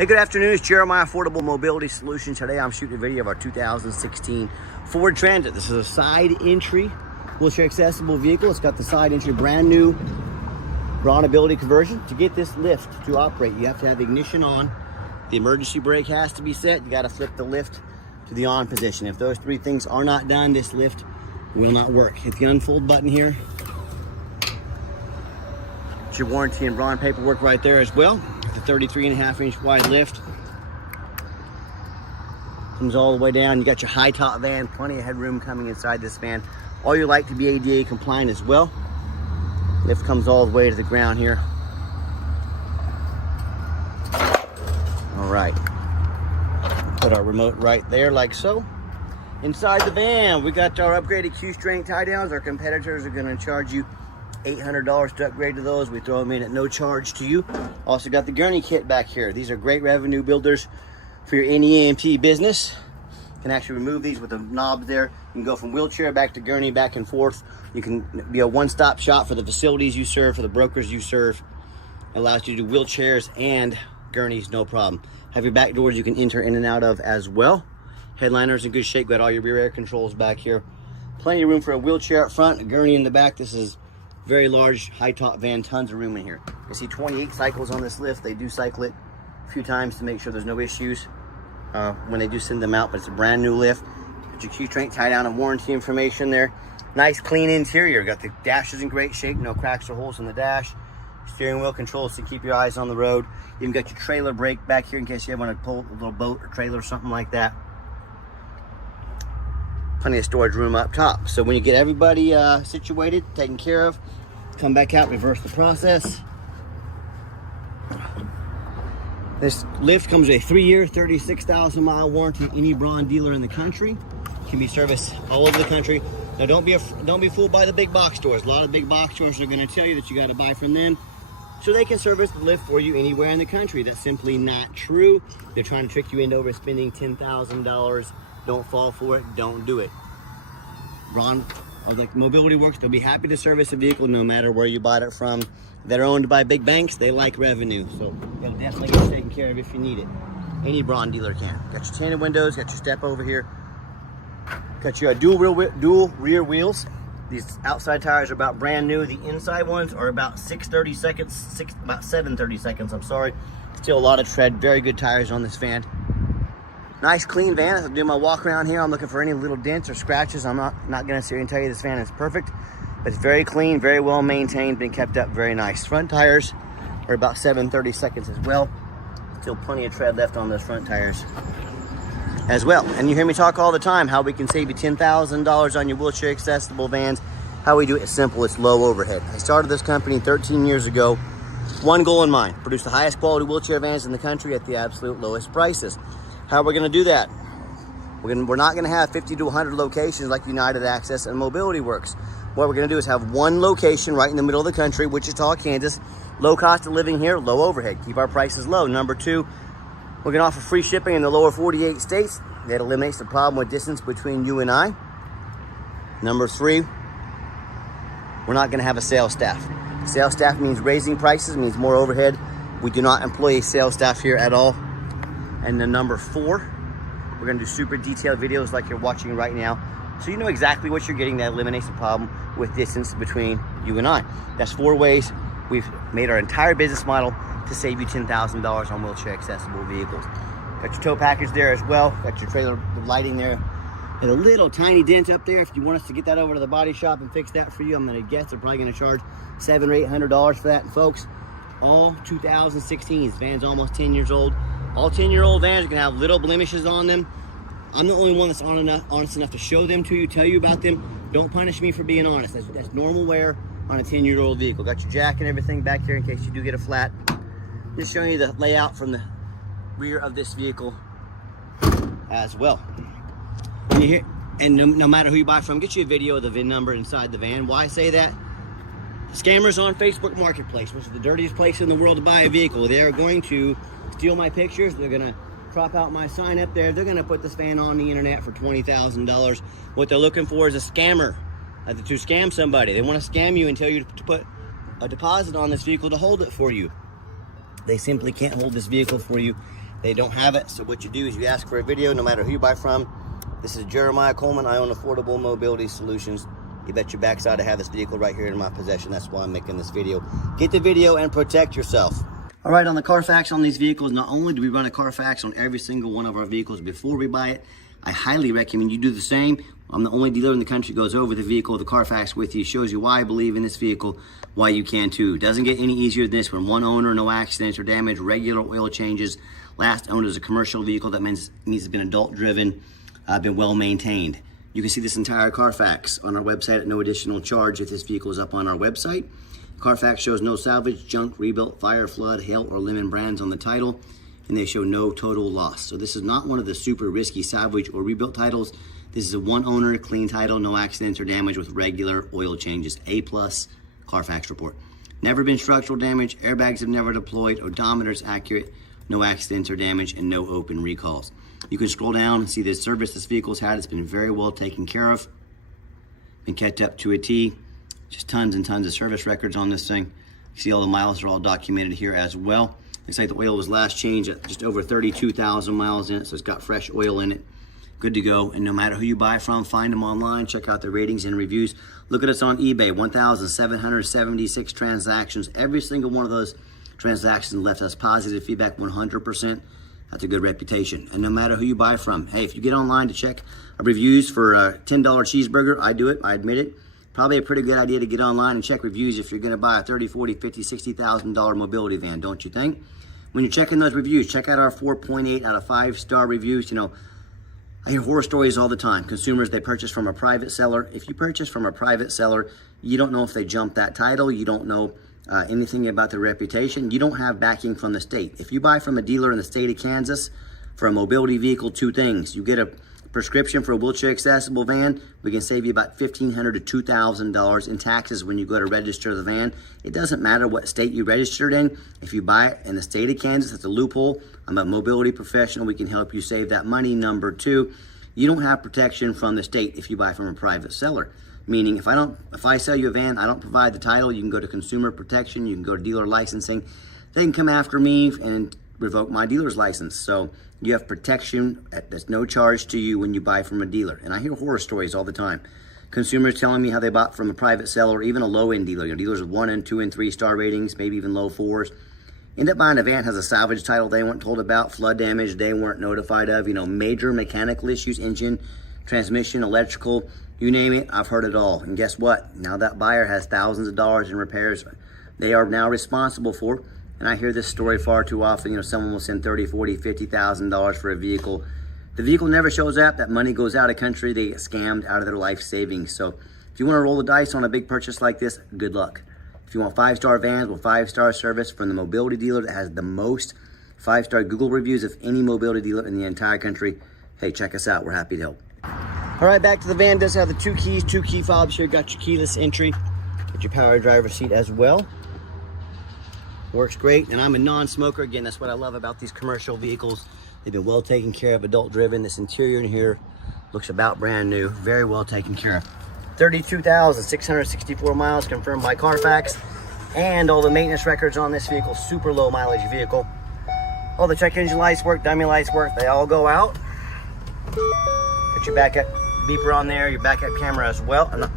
Hey, good afternoon. It's Jeremiah Affordable Mobility Solutions. Today I'm shooting a video of our 2016 Ford Transit. This is a side entry wheelchair accessible vehicle. It's got the side entry brand new brawn ability conversion. To get this lift to operate, you have to have the ignition on. The emergency brake has to be set. You got to flip the lift to the on position. If those three things are not done, this lift will not work. Hit the unfold button here. It's your warranty and brawn paperwork right there as well. The 33.5-inch wide lift comes all the way down. You got your high top van, plenty of headroom coming inside this van. All your light to be ADA compliant as well. Lift comes all the way to the ground here. All right, put our remote right there like so. Inside the van, we got our upgraded Q-strength tie downs. Our competitors are going to charge you $800 to upgrade to those. We throw them in at no charge to you. Also got the gurney kit back here. These are great revenue builders for your NEAMT business. You can actually remove these with the knobs there. You can go from wheelchair back to gurney, back and forth. You can be a one-stop shop for the facilities you serve, for the brokers you serve. It allows you to do wheelchairs and gurneys, no problem. Have your back doors you can enter in and out of as well. Headliner's in good shape. Got all your rear air controls back here. Plenty of room for a wheelchair up front, a gurney in the back. This is very large, high top van, tons of room in here. You see 28 cycles on this lift. They do cycle it a few times to make sure there's no issues when they do send them out, but it's a brand new lift. Got your Q-strength tie down and warranty information there. Nice clean interior. Got the dash is in great shape, no cracks or holes in the dash. Steering wheel controls to keep your eyes on the road. You even got your trailer brake back here in case you ever want to pull a little boat or trailer or something like that. Plenty of storage room up top. So when you get everybody situated, taken care of, come back out, reverse the process. This lift comes with a 3-year, 36,000-mile warranty. Any brawn dealer in the country. Can be serviced all over the country. Now don't be fooled by the big box stores. A lot of big box stores are going to tell you that you got to buy from them so they can service the lift for you anywhere in the country. That's simply not true. They're trying to trick you into overspending $10,000. Don't fall for it. Don't do it. Brawn, like Mobility Works, they'll be happy to service a vehicle no matter where you bought it from. They're owned by big banks. They like revenue, so they'll definitely get you taken care of if you need it. Any brawn dealer can. Got your tinted windows. Got your step over here. Got your dual rear wheels. These outside tires are about brand new. The inside ones are about 730 seconds. I'm sorry. Still a lot of tread. Very good tires on this van. Nice clean van. As I do my walk around here, I'm looking for any little dents or scratches. I'm not going to sit here and tell you this van is perfect, but it's very clean, very well maintained, been kept up very nice. Front tires are about 730 seconds as well. Still plenty of tread left on those front tires as well. And you hear me talk all the time how we can save you $10,000 on your wheelchair accessible vans. How we do it is simple. It's low overhead. I started this company 13 years ago. One goal in mind: produce the highest quality wheelchair vans in the country at the absolute lowest prices. How are we going to do that? We're not going to have 50 to 100 locations like United Access and Mobility Works. What we're going to do is have one location right in the middle of the country, Wichita, Kansas. Low cost of living here, low overhead. Keep our prices low. Number two, we're going to offer free shipping in the lower 48 states. That eliminates the problem with distance between you and I. Number three, we're not going to have a sales staff. Sales staff means raising prices, means more overhead. We do not employ a sales staff here at all. And then number four, we're going to do super detailed videos like you're watching right now, so you know exactly what you're getting. That eliminates the problem with distance between you and I. That's 4 ways we've made our entire business model to save you $10,000 on wheelchair accessible vehicles. Got your tow package there as well. Got your trailer lighting there. There's a little tiny dent up there. If you want us to get that over to the body shop and fix that for you, I'm going to guess they're probably going to charge $700 or $800 for that. And folks, all 2016s. This van's almost 10 years old. All 10-year-old vans are going to have little blemishes on them. I'm the only one that's honest enough to show them to you, tell you about them. Don't punish me for being honest. That's normal wear on a 10-year-old vehicle. Got your jack and everything back here in case you do get a flat. Just showing you the layout from the rear of this vehicle as well. And no matter who you buy from, get you a video of the VIN number inside the van. Why I say that? Scammers on Facebook Marketplace, which is the dirtiest place in the world to buy a vehicle. They're going to steal my pictures. They're going to crop out my sign up there. They're going to put this van on the internet for $20,000. What they're looking for is a scammer to scam somebody. They want to scam you and tell you to put a deposit on this vehicle to hold it for you. They simply can't hold this vehicle for you. They don't have it, so what you do is you ask for a video, no matter who you buy from. This is Jeremiah Coleman. I own Affordable Mobility Solutions. You bet your backside to have this vehicle right here in my possession. That's why I'm making this video. Get the video and protect yourself. All right, on the Carfax on these vehicles, not only do we run a Carfax on every single one of our vehicles before we buy it, I highly recommend you do the same. I'm the only dealer in the country goes over the vehicle, the Carfax with you, shows you why I believe in this vehicle, why you can too. Doesn't get any easier than this. When one owner, no accidents or damage, regular oil changes. Last owned is a commercial vehicle. That means it's been adult driven, been well maintained. You can see this entire Carfax on our website at no additional charge if this vehicle is up on our website. Carfax shows no salvage, junk, rebuilt, fire, flood, hail, or lemon brands on the title, and they show no total loss. So this is not one of the super risky salvage or rebuilt titles. This is a one owner, clean title, no accidents or damage with regular oil changes. A+ Carfax report. Never been structural damage, airbags have never deployed, odometer's accurate, no accidents or damage, and no open recalls. You can scroll down and see the service this vehicle's had. It's been very well taken care of, been kept up to a T. Just tons and tons of service records on this thing. You see all the miles are all documented here as well. Looks like the oil was last changed at just over 32,000 miles in it, so it's got fresh oil in it. Good to go. And no matter who you buy from, find them online, check out the ratings and reviews. Look at us on eBay, 1,776 transactions. Every single one of those transactions left us positive feedback, 100%. That's a good reputation. And no matter who you buy from, hey, if you get online to check reviews for a $10 cheeseburger, I do it, I admit it. Probably a pretty good idea to get online and check reviews if you're gonna buy a $30, $40, $50, $60,000 mobility van, don't you think? When you're checking those reviews, check out our 4.8 out of 5-star reviews. You know, I hear horror stories all the time. Consumers, they purchase from a private seller. If you purchase from a private seller, you don't know if they jumped that title. You don't know anything about their reputation. You don't have backing from the state. If you buy from a dealer in the state of Kansas for a mobility vehicle, two things. You get a prescription for a wheelchair accessible van. We can save you about $1,500 to $2,000 in taxes when you go to register the van. It doesn't matter what state you registered in. If you buy it in the state of Kansas, it's a loophole. I'm a mobility professional. We can help you save that money. Number two, you don't have protection from the state if you buy from a private seller. Meaning if I sell you a van, I don't provide the title, you can go to consumer protection, you can go to dealer licensing. They can come after me and revoke my dealer's license. So you have protection that's no charge to you when you buy from a dealer. And I hear horror stories all the time. Consumers telling me how they bought from a private seller or even a low-end dealer. You know, dealers with 1 and 2 and 3 star ratings, maybe even low 4s. End up buying a van, has a salvage title they weren't told about, flood damage they weren't notified of, you know, major mechanical issues, engine, transmission, electrical, you name it, I've heard it all. And guess what? Now that buyer has thousands of dollars in repairs they are now responsible for. And I hear this story far too often. You know, someone will send $30,000, $40,000, $50,000 for a vehicle. The vehicle never shows up. That money goes out of country. They get scammed out of their life savings. So if you want to roll the dice on a big purchase like this, good luck. If you want 5-star vans with 5-star service from the mobility dealer that has the most 5-star Google reviews of any mobility dealer in the entire country, hey, check us out. We're happy to help. All right, back to the van. It does have the 2 keys, 2 key fobs here. Got your keyless entry. Got your power driver seat as well. Works great, and I'm a non-smoker. Again, that's what I love about these commercial vehicles. They've been well taken care of, adult driven. This interior in here looks about brand new, very well taken care of. 32,664 miles confirmed by Carfax, and all the maintenance records on this vehicle, super low mileage vehicle. All the check engine lights work, dummy lights work, they all go out. Got your backup beeper on there, your backup camera as well.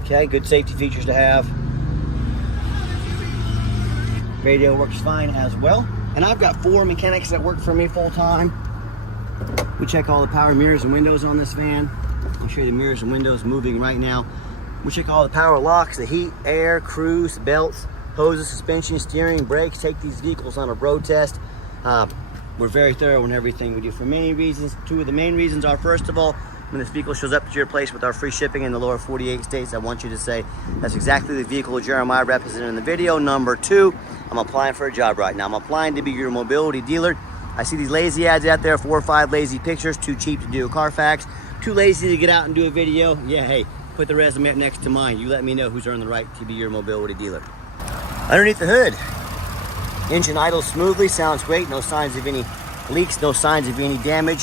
Okay, good safety features to have. Radio works fine as well. And I've got 4 mechanics that work for me full time. We check all the power mirrors and windows on this van. I'll show you the mirrors and windows moving right now. We check all the power locks, the heat, air, cruise, belts, hoses, suspension, steering, brakes. Take these vehicles on a road test. We're very thorough in everything we do for many reasons. 2 of the main reasons are, first of all, when this vehicle shows up to your place with our free shipping in the lower 48 states, I want you to say, that's exactly the vehicle Jeremiah represented in the video. Number 2, I'm applying for a job right now. I'm applying to be your mobility dealer. I see these lazy ads out there, 4 or 5 lazy pictures, too cheap to do a Carfax, too lazy to get out and do a video. Yeah, hey, put the resume up next to mine. You let me know who's earned the right to be your mobility dealer. Underneath the hood, engine idles smoothly, sounds great, no signs of any leaks, no signs of any damage.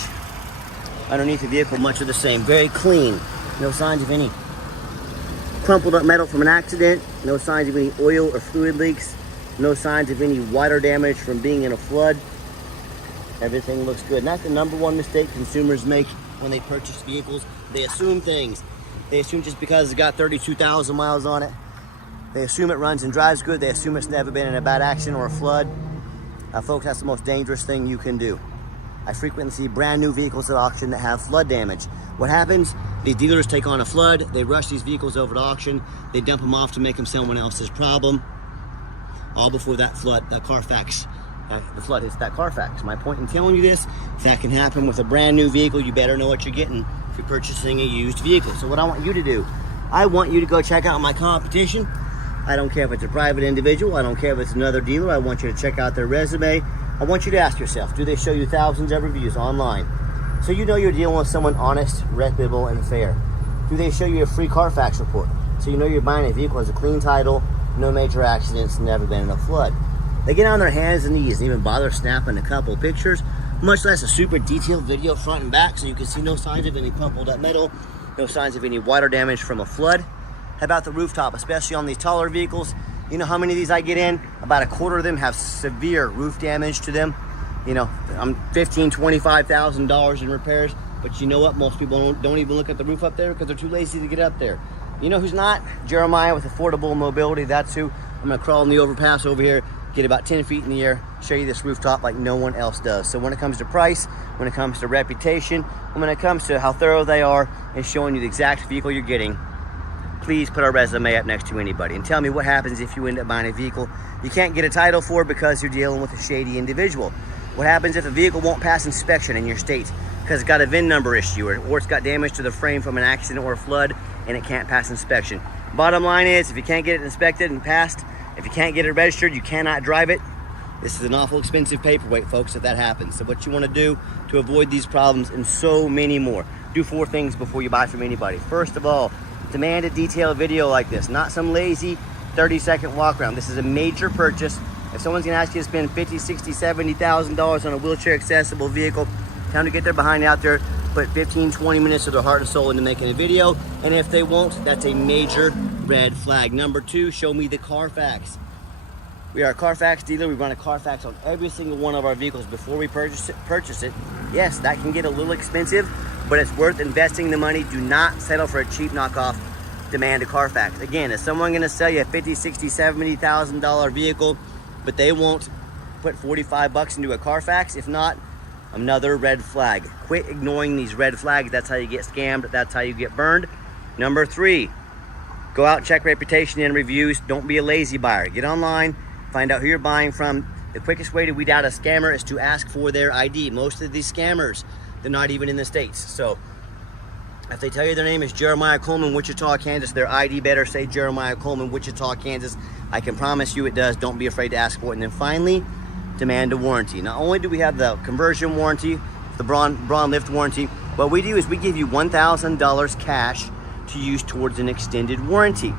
Underneath the vehicle, much of the same, very clean, no signs of any crumpled up metal from an accident, no signs of any oil or fluid leaks, no signs of any water damage from being in a flood. Everything looks good. And that's the number one mistake consumers make when they purchase vehicles. They assume things. They assume just because it's got 32,000 miles on it, they assume it runs and drives good. They assume it's never been in a bad accident or a flood. Folks, that's the most dangerous thing you can do. I frequently see brand new vehicles at auction that have flood damage. What happens? The dealers take on a flood. They rush these vehicles over to auction. They dump them off to make them someone else's problem. All before that flood, that Carfax, the flood hits that Carfax. My point in telling you this, if that can happen with a brand new vehicle, you better know what you're getting if you're purchasing a used vehicle. So what I want you to do, I want you to go check out my competition. I don't care if it's a private individual. I don't care if it's another dealer. I want you to check out their resume. I want you to ask yourself, do they show you thousands of reviews online? So you know you're dealing with someone honest, reputable, and fair. Do they show you a free Carfax report? So you know you're buying a vehicle that has a clean title, no major accidents, never been in a flood. They get on their hands and knees and even bother snapping a couple pictures, much less a super detailed video front and back so you can see no signs of any crumpled up metal, no signs of any water damage from a flood. How about the rooftop, especially on these taller vehicles? You know how many of these I get in? About a quarter of them have severe roof damage to them. You know, I'm $15,000, $25,000 in repairs, but you know what? Most people don't even look at the roof up there because they're too lazy to get up there. You know who's not? Jeremiah with Affordable Mobility. That's who. I'm gonna crawl in the overpass over here, get about 10 feet in the air, show you this rooftop like no one else does. So when it comes to price, when it comes to reputation, and when it comes to how thorough they are and showing you the exact vehicle you're getting, please put our resume up next to anybody and tell me what happens if you end up buying a vehicle you can't get a title for because you're dealing with a shady individual. What happens if a vehicle won't pass inspection in your state because it's got a VIN number issue or it's got damage to the frame from an accident or a flood and it can't pass inspection? Bottom line is, if you can't get it inspected and passed, if you can't get it registered, you cannot drive it. This is an awful expensive paperweight, folks, if that happens. So what you want to do to avoid these problems and so many more, do 4 things before you buy from anybody. First of all, demand a detailed video like this, not some lazy 30-second walk around. This is a major purchase. If someone's gonna ask you to spend $50,000, $60,000, $70,000 on a wheelchair accessible vehicle, time to get their behind out there, put 15, 20 minutes of their heart and soul into making a video. And if they won't, that's a major red flag. Number 2, show me the Carfax. We are a Carfax dealer. We run a Carfax on every single one of our vehicles before we purchase it. Yes, that can get a little expensive, but it's worth investing the money. Do not settle for a cheap knockoff. Demand a Carfax. Again, is someone going to sell you a $50,000, $60,000, $70,000 vehicle, but they won't put $45 into a Carfax? If not, another red flag. Quit ignoring these red flags. That's how you get scammed. That's how you get burned. Number 3, go out, check reputation and reviews. Don't be a lazy buyer. Get online, find out who you're buying from. The quickest way to weed out a scammer is to ask for their ID. Most of these scammers, they're not even in the States. So if they tell you their name is Jeremiah Coleman, Wichita, Kansas, their ID better say Jeremiah Coleman, Wichita, Kansas. I can promise you it does. Don't be afraid to ask for it. And then finally, demand a warranty. Not only do we have the conversion warranty, the Braun lift warranty, what we do is we give you $1,000 cash to use towards an extended warranty.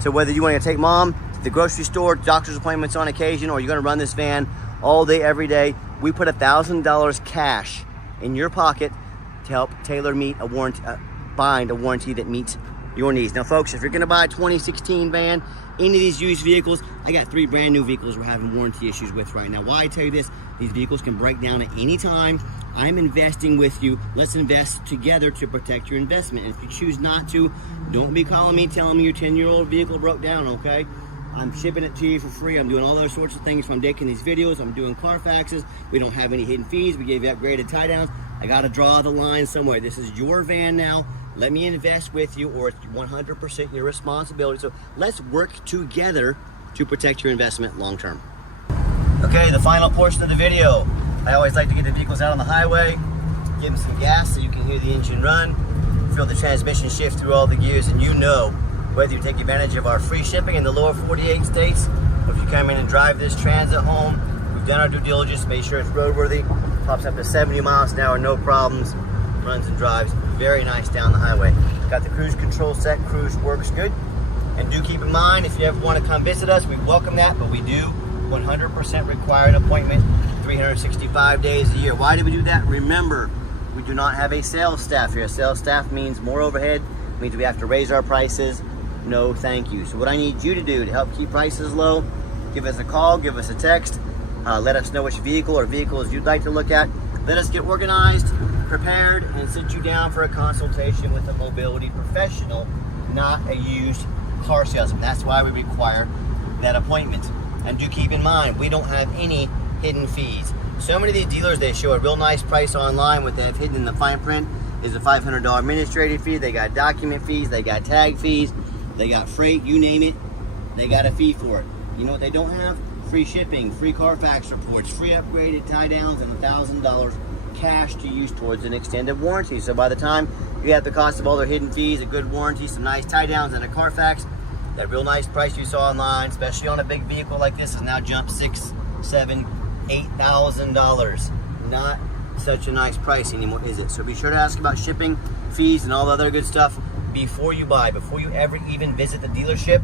So whether you want to take mom to the grocery store, doctor's appointments on occasion, or you're going to run this van all day, every day, we put $1,000 cash in your pocket to help tailor meet a warranty, bind a warranty that meets your needs. Now folks, if you're gonna buy a 2016 van, any of these used vehicles, I got 3 brand new vehicles we're having warranty issues with right now. Why I tell you this, these vehicles can break down at any time. I'm investing with you. Let's invest together to protect your investment. And if you choose not to, don't be calling me telling me your 10-year-old vehicle broke down, okay? I'm shipping it to you for free. I'm doing all those sorts of things from making these videos. I'm doing Carfaxes. We don't have any hidden fees. We gave you upgraded tie downs. I got to draw the line somewhere. This is your van now. Let me invest with you, or it's 100% your responsibility. So let's work together to protect your investment long term. Okay, the final portion of the video. I always like to get the vehicles out on the highway, give them some gas so you can hear the engine run, feel the transmission shift through all the gears, and you know whether you take advantage of our free shipping in the lower 48 states, or if you come in and drive this Transit home, we've done our due diligence, made sure it's roadworthy, pops up to 70 miles an hour, no problems, runs and drives very nice down the highway. Got the cruise control set, cruise works good. And do keep in mind, if you ever want to come visit us, we welcome that, but we do 100% require an appointment 365 days a year. Why do we do that? Remember, we do not have a sales staff here. Sales staff means more overhead, means we have to raise our prices. No, thank you. So what I need you to do to help keep prices low, give us a call, give us a text, Let us know which vehicle or vehicles you'd like to look at. Let us get organized, prepared, and sit you down for a consultation with a mobility professional, not a used car salesman. That's why we require that appointment. And do keep in mind, we don't have any hidden fees. So many of these dealers, they show a real nice price online. What they have hidden in the fine print is a $500 administrative fee. They got document fees, they got tag fees, they got freight, you name it, they got a fee for it. You know what they don't have? Free shipping, free Carfax reports, free upgraded tie downs, and $1,000 cash to use towards an extended warranty. So by the time you have the cost of all their hidden fees, a good warranty, some nice tie downs, and a Carfax, that real nice price you saw online, especially on a big vehicle like this, has now jumped $6,000, $7,000, $8,000. Not such a nice price anymore, is it? So be sure to ask about shipping, fees, and all the other good stuff before you buy, before you ever even visit the dealership,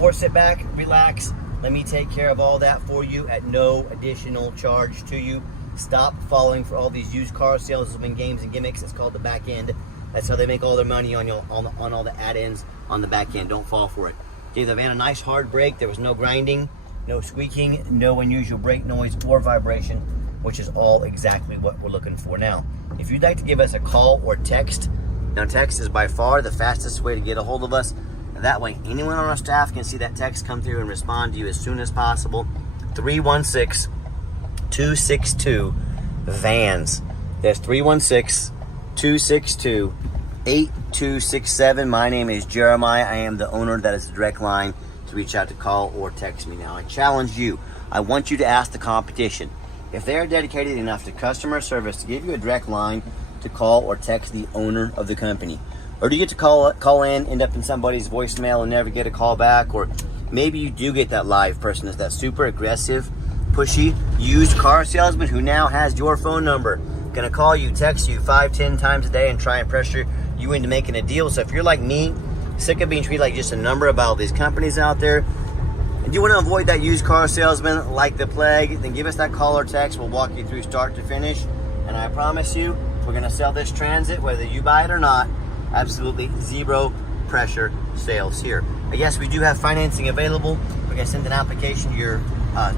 or sit back, relax. Let me take care of all that for you at no additional charge to you. Stop falling for all these used car salesman games and gimmicks. It's called the back end. That's how they make all their money on all the add-ins on the back end. Don't fall for it. Gave the van a nice hard brake. There was no grinding, no squeaking, no unusual brake noise or vibration, which is all exactly what we're looking for. Now, if you'd like to give us a call or text, now text is by far the fastest way to get a hold of us. That way, anyone on our staff can see that text come through and respond to you as soon as possible. 316-262-VANS. That's 316-262-8267. My name is Jeremiah. I am the owner. That is the direct line to reach out to call or text me. Now, I challenge you. I want you to ask the competition. If they are dedicated enough to customer service to give you a direct line to call or text the owner of the company, or do you get to call in, end up in somebody's voicemail and never get a call back? Or maybe you do get that live person that's that super aggressive, pushy, used car salesman who now has your phone number. Gonna call you, text you 5-10 times a day and try and pressure you into making a deal. So if you're like me, sick of being treated like just a number about all these companies out there, and you want to avoid that used car salesman like the plague, then give us that call or text. We'll walk you through start to finish. And I promise you, we're gonna sell this Transit, whether you buy it or not. Absolutely zero pressure sales here. Yes, we do have financing available. We're gonna send an application to your,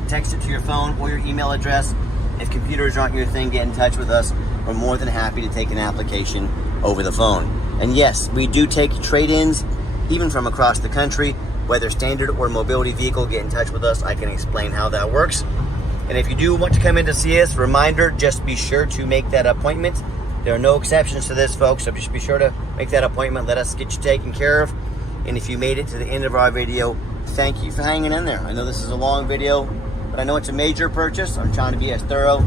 text it to your phone or your email address. If computers aren't your thing, get in touch with us. We're more than happy to take an application over the phone. And yes, we do take trade-ins, even from across the country, whether standard or mobility vehicle. Get in touch with us. I can explain how that works. And if you do want to come in to see us, reminder, just be sure to make that appointment. There are no exceptions to this, folks, so just be sure to make that appointment. Let us get you taken care of. And if you made it to the end of our video, thank you for hanging in there. I know this is a long video, but I know it's a major purchase. I'm trying to be as thorough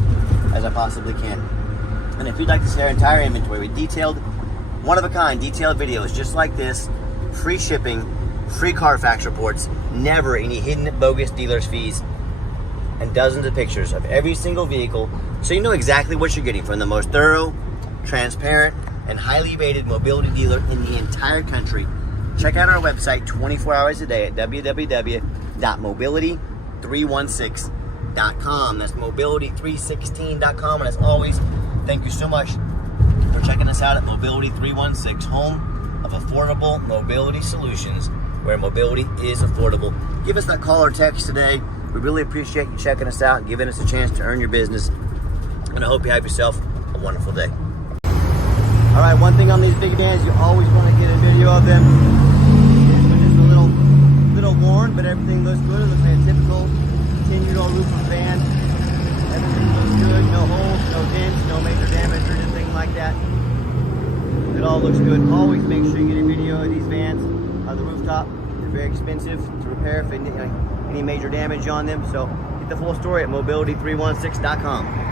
as I possibly can. And if you'd like to see our entire inventory with detailed, one-of-a-kind detailed videos just like this, free shipping, free Carfax reports, never any hidden bogus dealer's fees, and dozens of pictures of every single vehicle, so you know exactly what you're getting from the most thorough, transparent, and highly rated mobility dealer in the entire country. Check out our website 24 hours a day at www.mobility316.com. That's mobility316.com. And as always, thank you so much for checking us out at Mobility 316, home of affordable mobility solutions, where mobility is affordable. Give us that call or text today. We really appreciate you checking us out and giving us a chance to earn your business. And I hope you have yourself a wonderful day. All right, one thing on these big vans, you always want to get a video of them. This one is a little worn, but everything looks good. It looks like a typical 10-year-old roof of van. Everything looks good. No holes, no dents, no major damage or anything like that. It all looks good. Always make sure you get a video of these vans on the rooftop. They're very expensive to repair if any major damage on them. So get the full story at mobility316.com.